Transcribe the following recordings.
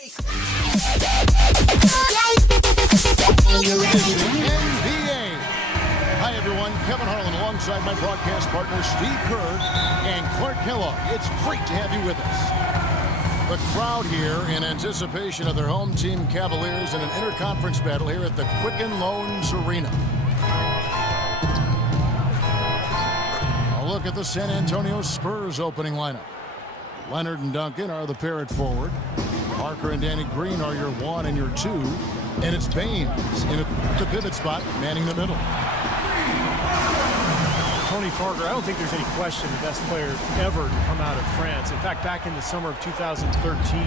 NBA. Hi, everyone. Kevin Harlan alongside my broadcast partner, Steve Kerr and Clark Kellogg. It's great to have you with us. The crowd here in anticipation of their home team Cavaliers in an interconference battle here at the Quicken Loans Arena. A look at the San Antonio Spurs opening lineup. Leonard and Duncan are the pair at forward. Parker and Danny Green are your 1 and your 2. And it's Baines in the pivot spot, manning the middle. Tony Parker, I don't think there's any question the best player ever to come out of France. In fact, back in the summer of 2013,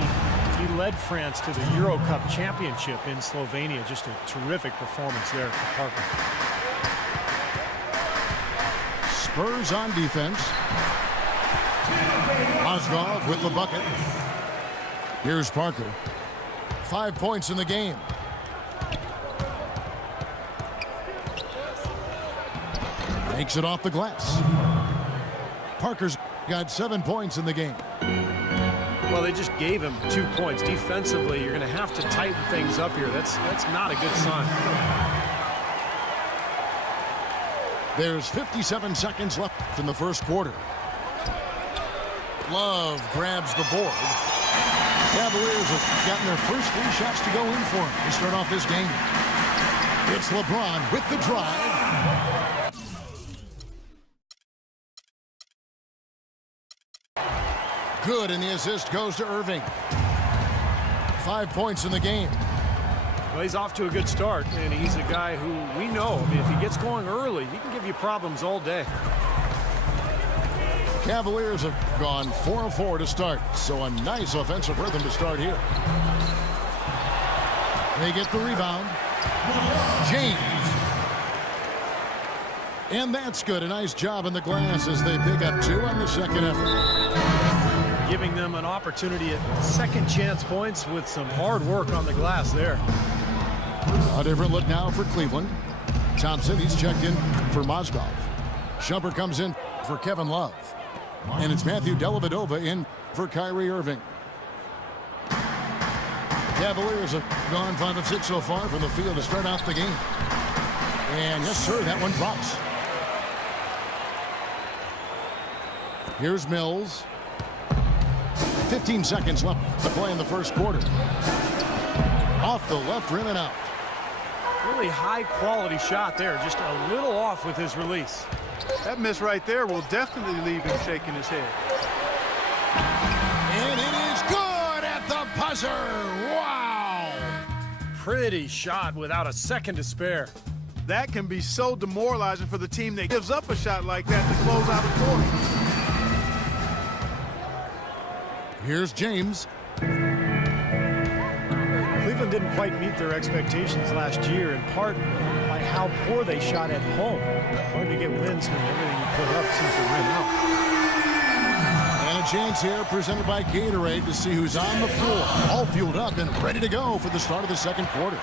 he led France to the Euro Cup championship in Slovenia. Just a terrific performance there for Parker. Spurs on defense. Mozgov with the bucket. Here's Parker. 5 points in the game. Makes it off the glass. Parker's got 7 points in the game. Well, they just gave him 2 points. Defensively, you're going to have to tighten things up here. That's not a good sign. There's 57 seconds left in the first quarter. Love grabs the board. Cavaliers have gotten their first 3 shots to go in for him to start off this game. It's LeBron with the drive. Good, and the assist goes to Irving. 5 points in the game. Well, he's off to a good start, and he's a guy who we know, I mean, if he gets going early, he can give you problems all day. Cavaliers have gone 4 of 4 to start, so a nice offensive rhythm to start here. They get the rebound. James. And that's good. A nice job in the glass as they pick up 2 on the second effort. Giving them an opportunity at second chance points with some hard work on the glass there. A different look now for Cleveland. Thompson, he's checked in for Mozgov. Shumpert comes in for Kevin Love. And it's Matthew Dellavedova in for Kyrie Irving. Cavaliers have gone 5 of 6 so far from the field to start off the game. And yes, sir, that one drops. Here's Mills. 15 seconds left to play in the first quarter. Off the left rim and out. Really high quality shot there, just a little off with his release. That miss right there will definitely leave him shaking his head. And it is good at the buzzer. Wow. Pretty shot without a second to spare. That can be so demoralizing for the team that gives up a shot like that to close out a quarter. Here's James. Cleveland didn't quite meet their expectations last year, in part by how poor they shot at home. Hard to get wins when everything you put up seems to win out. And a chance here presented by Gatorade to see who's on the floor. All fueled up and ready to go for the start of the second quarter.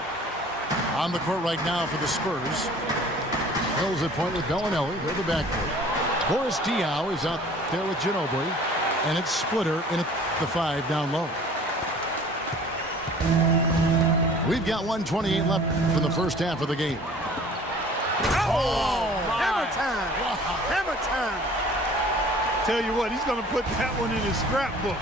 On the court right now for the Spurs. Mills at point with Bellinelli. They're the backcourt. Boris Diaw is out there with Ginobili. And it's Splitter in at the 5 down low. We've got 1:28 left from the first half of the game. Oh, hammer time! Hammer time! Tell you what, he's going to put that one in his scrapbook.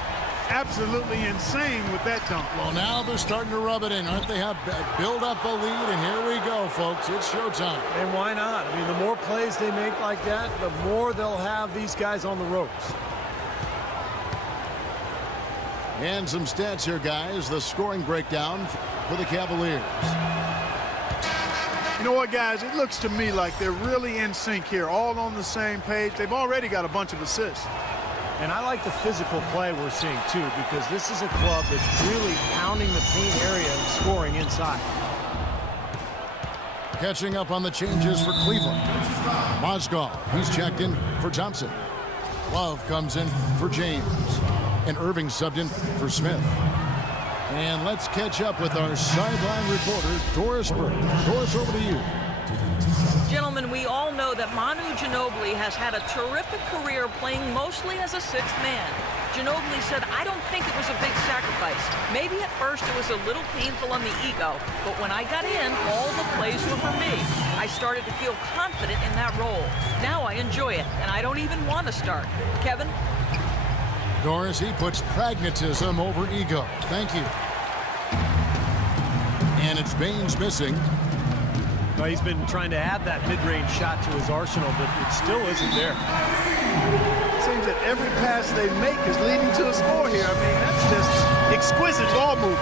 Absolutely insane with that dunk. Well, now they're starting to rub it in, aren't they? Have build up a lead, and here we go, folks. It's showtime. And why not? I mean, the more plays they make like that, the more they'll have these guys on the ropes. And some stats here, guys. The scoring breakdown for the Cavaliers. You know what, guys? It looks to me like they're really in sync here, all on the same page. They've already got a bunch of assists. And I like the physical play we're seeing, too, because this is a club that's really pounding the paint area and scoring inside. Catching up on the changes for Cleveland. Mozgov, he's checked in for Thompson. Love comes in for James. And Irving subbed in for Smith. And let's catch up with our sideline reporter, Doris Burke. Doris, over to you. Gentlemen, we all know that Manu Ginobili has had a terrific career playing mostly as a sixth man. Ginobili said, I don't think it was a big sacrifice. Maybe at first it was a little painful on the ego, but when I got in, all the plays were for me. I started to feel confident in that role. Now I enjoy it, and I don't even want to start. Kevin? Doris, he puts pragmatism over ego. Thank you. And it's Baines missing. Well, he's been trying to add that mid-range shot to his arsenal, but it still isn't there. It seems that every pass they make is leading to a score here. I mean, that's just exquisite ball movement.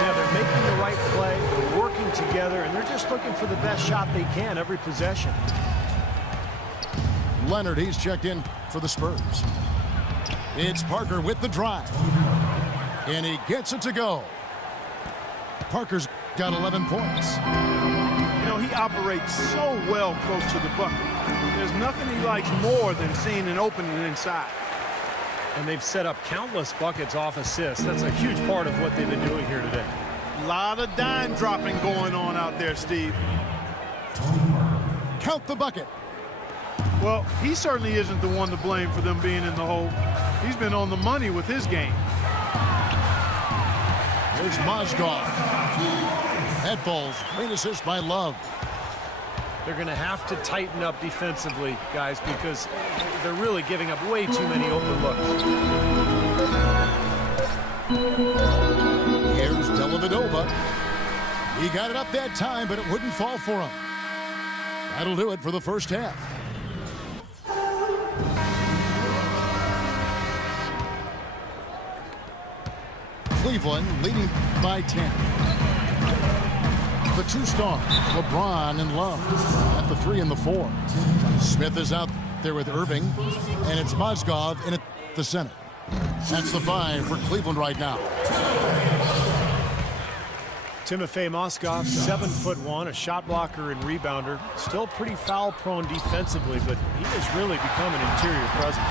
Yeah, they're making the right play, they're working together, and they're just looking for the best shot they can every possession. Leonard, he's checked in for the Spurs. It's Parker with the drive. And he gets it to go. Parker's got 11 points. You know, he operates so well close to the bucket. There's nothing he likes more than seeing an opening inside. And they've set up countless buckets off assists. That's a huge part of what they've been doing here today. A lot of dime dropping going on out there, Steve. Count the bucket. Well, he certainly isn't the one to blame for them being in the hole. He's been on the money with his game. Here's Mozgov. Head falls. Great assist by Love. They're going to have to tighten up defensively, guys, because they're really giving up way too many open looks. Here's Dellavedova. He got it up that time, but it wouldn't fall for him. That'll do it for the first half. Cleveland leading by 10. The two stars, LeBron and Love, at the 3 and the 4. Smith is out there with Irving, and it's Mozgov in at the center. That's the 5 for Cleveland right now. Timofey Mozgov, 7'1", a shot blocker and rebounder. Still pretty foul-prone defensively, but he has really become an interior presence.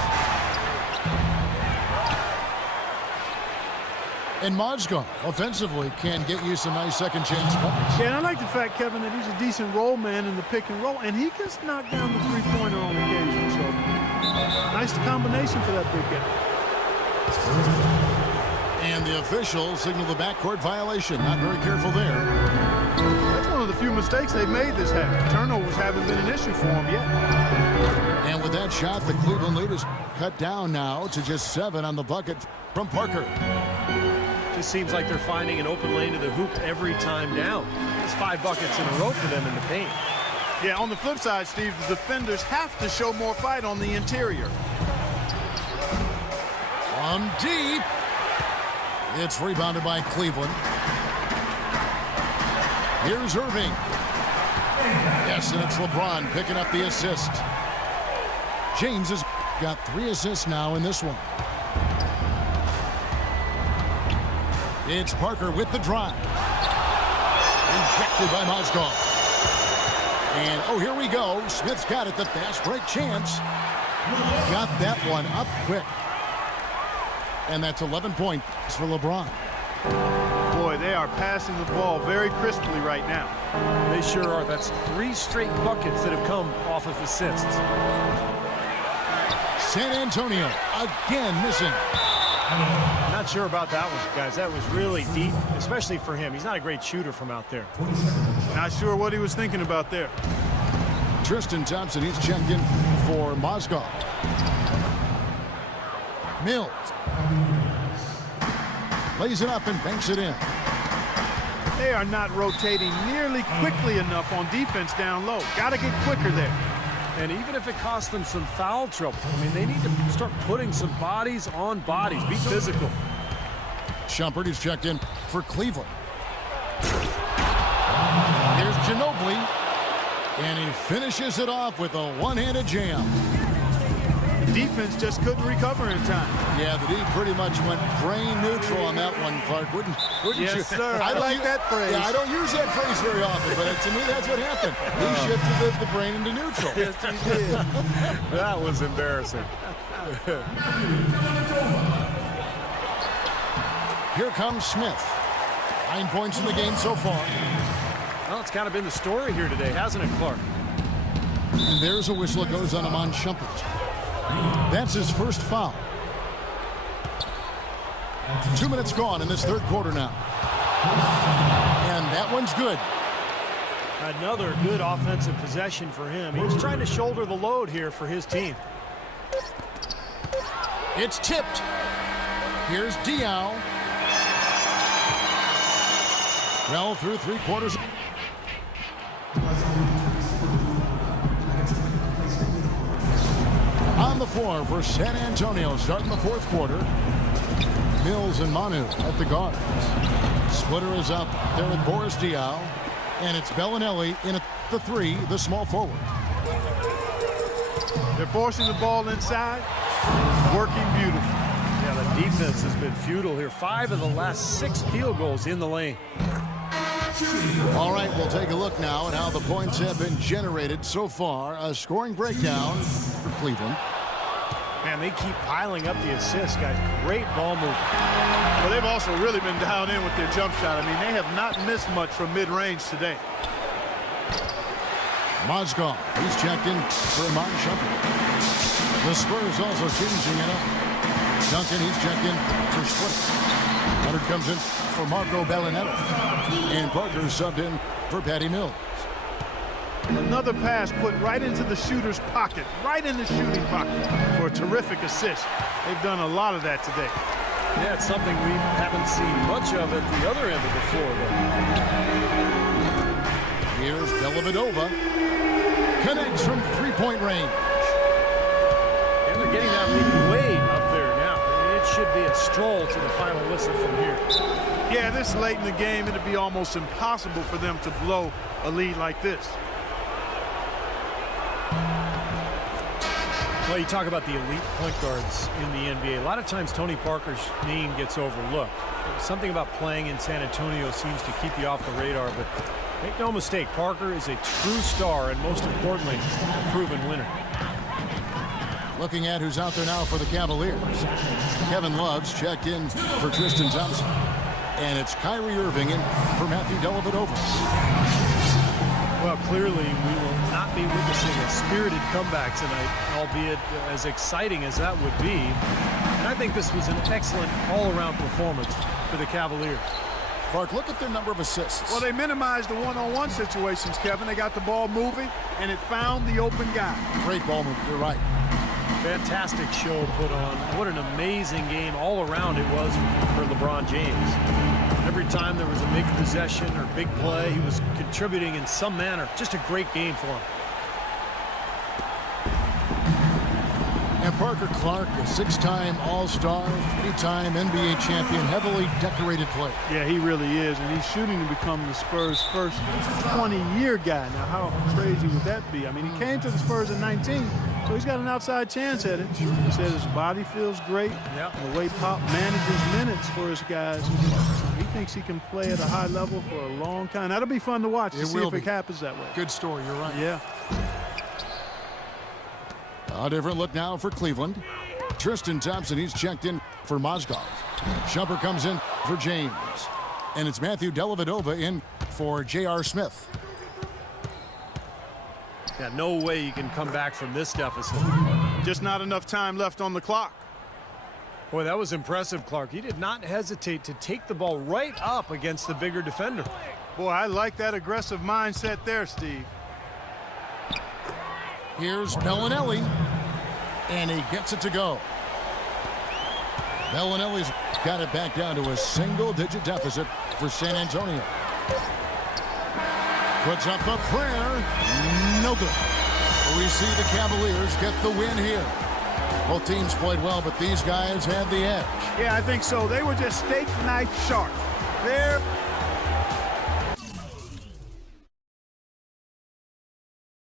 And Mozgov, offensively, can get you some nice second-chance points. Yeah, and I like the fact, Kevin, that he's a decent roll man in the pick and roll, and he can knock down the three-pointer on occasion. So, nice combination for that big guy. And the officials signal the backcourt violation. Not very careful there. That's one of the few mistakes they've made this half. Turnovers haven't been an issue for them yet. And with that shot, the Cleveland lead is cut down now to just 7 on the bucket from Parker. Just seems like they're finding an open lane to the hoop every time down. It's 5 buckets in a row for them in the paint. Yeah, on the flip side, Steve, the defenders have to show more fight on the interior. From deep. It's rebounded by Cleveland. Here's Irving. Yes, and it's LeBron picking up the assist. James has got 3 assists now in this one. It's Parker with the drive. Rejected by Mozgov. And, oh, here we go. Smith's got it. The fast break chance. Got that one up quick. And that's 11 points for LeBron. Boy, they are passing the ball very crisply right now. They sure are. That's 3 straight buckets that have come off of assists. San Antonio again missing. Not sure about that one, guys. That was really deep, especially for him. He's not a great shooter from out there. Not sure what he was thinking about there. Tristan Thompson, he's checked in for Mozgov. Mills. Lays it up and banks it in. They are not rotating nearly quickly enough on defense down low. Got to get quicker there. And even if it costs them some foul trouble, I mean, they need to start putting some bodies on bodies. Be physical. Shumpert is checked in for Cleveland. Here's Ginobili. And he finishes it off with a one-handed jam. The defense just couldn't recover in time. Yeah, the D pretty much went brain neutral on that one, Clark. Wouldn't yes, you? Sir. I like that phrase. Yeah, I don't use that phrase very often, but to me, that's what happened. He shifted the brain into neutral. Yes, he did. That was embarrassing. Here comes Smith. 9 points in the game so far. Well, it's kind of been the story here today, hasn't it, Clark? And there's a whistle that goes on him on Shumpert. That's his first foul. 2 minutes gone in this third quarter now. And that one's good. Another good offensive possession for him. He's trying to shoulder the load here for his team. It's tipped. Here's Diao. Well, through 3 quarters. On the floor for San Antonio, starting the fourth quarter. Mills and Manu at the guards. Splitter is up there with Boris Diaw. And it's Bellinelli in at the 3, the small forward. They're forcing the ball inside. Working beautifully. Yeah, the defense has been futile here. 5 of the last 6 field goals in the lane. All right, we'll take a look now at how the points have been generated so far. A scoring breakdown for Cleveland. Man, they keep piling up the assists, guys. Great ball movement. Well, they've also really been down in with their jump shot. I mean, they have not missed much from mid-range today. Mozgov, he's checked in for Iman Shumpert. The Spurs also changing it up. Duncan, he's checked in for Splitter. Leonard comes in for Marco Bellinelli. And Parker subbed in for Patty Mills. Another pass put right into the shooter's pocket, right in the shooting pocket for a terrific assist. They've done a lot of that today. Yeah, it's something we haven't seen much of at the other end of the floor, though. Here's Dellavedova. Connects from three-point range. And they're getting that lead way up there now. I mean, it should be a stroll to the final whistle from here. Yeah, this late in the game, it'd be almost impossible for them to blow a lead like this. Well, you talk about the elite point guards in the NBA. A lot of times Tony Parker's name gets overlooked. Something about playing in San Antonio seems to keep you off the radar, but make no mistake, Parker is a true star and, most importantly, a proven winner. Looking at who's out there now for the Cavaliers. Kevin Love's checked in for Tristan Thompson. And it's Kyrie Irving in for Matthew Dellavedova. Well, clearly we will not be witnessing a spirited comeback tonight, albeit as exciting as that would be. And I think this was an excellent all-around performance for the Cavaliers. Clark, look at their number of assists. Well, they minimized the one-on-one situations, Kevin. They got the ball moving, and it found the open guy. Great ball movement, you're right. Fantastic show put on. What an amazing game all around it was for LeBron James. Every time there was a big possession or big play, he was contributing in some manner. Just a great game for him. And Parker Clark, a 6-time All-Star, 3-time NBA champion, heavily decorated player. Yeah, he really is, and he's shooting to become the Spurs' first 20-year guy. Now, how crazy would that be? I mean, he came to the Spurs at 19, so he's got an outside chance at it. He said his body feels great. Yep. And the way Pop manages minutes for his guys, he thinks he can play at a high level for a long time. That'll be fun to watch to see if it happens that way. Good story, you're right. Yeah. A different look now for Cleveland. Tristan Thompson, he's checked in for Mozgov. Shumpert comes in for James. And it's Matthew Dellavedova in for J.R. Smith. Yeah, no way you can come back from this deficit. Just not enough time left on the clock. Boy, that was impressive, Clark. He did not hesitate to take the ball right up against the bigger defender. Boy, I like that aggressive mindset there, Steve. Here's Bellinelli, and he gets it to go. Bellinelli's got it back down to a single-digit deficit for San Antonio. Puts up a prayer, no good. We see the Cavaliers get the win here. Both teams played well, but these guys had the edge. Yeah, I think so. They were just steak knife sharp. Their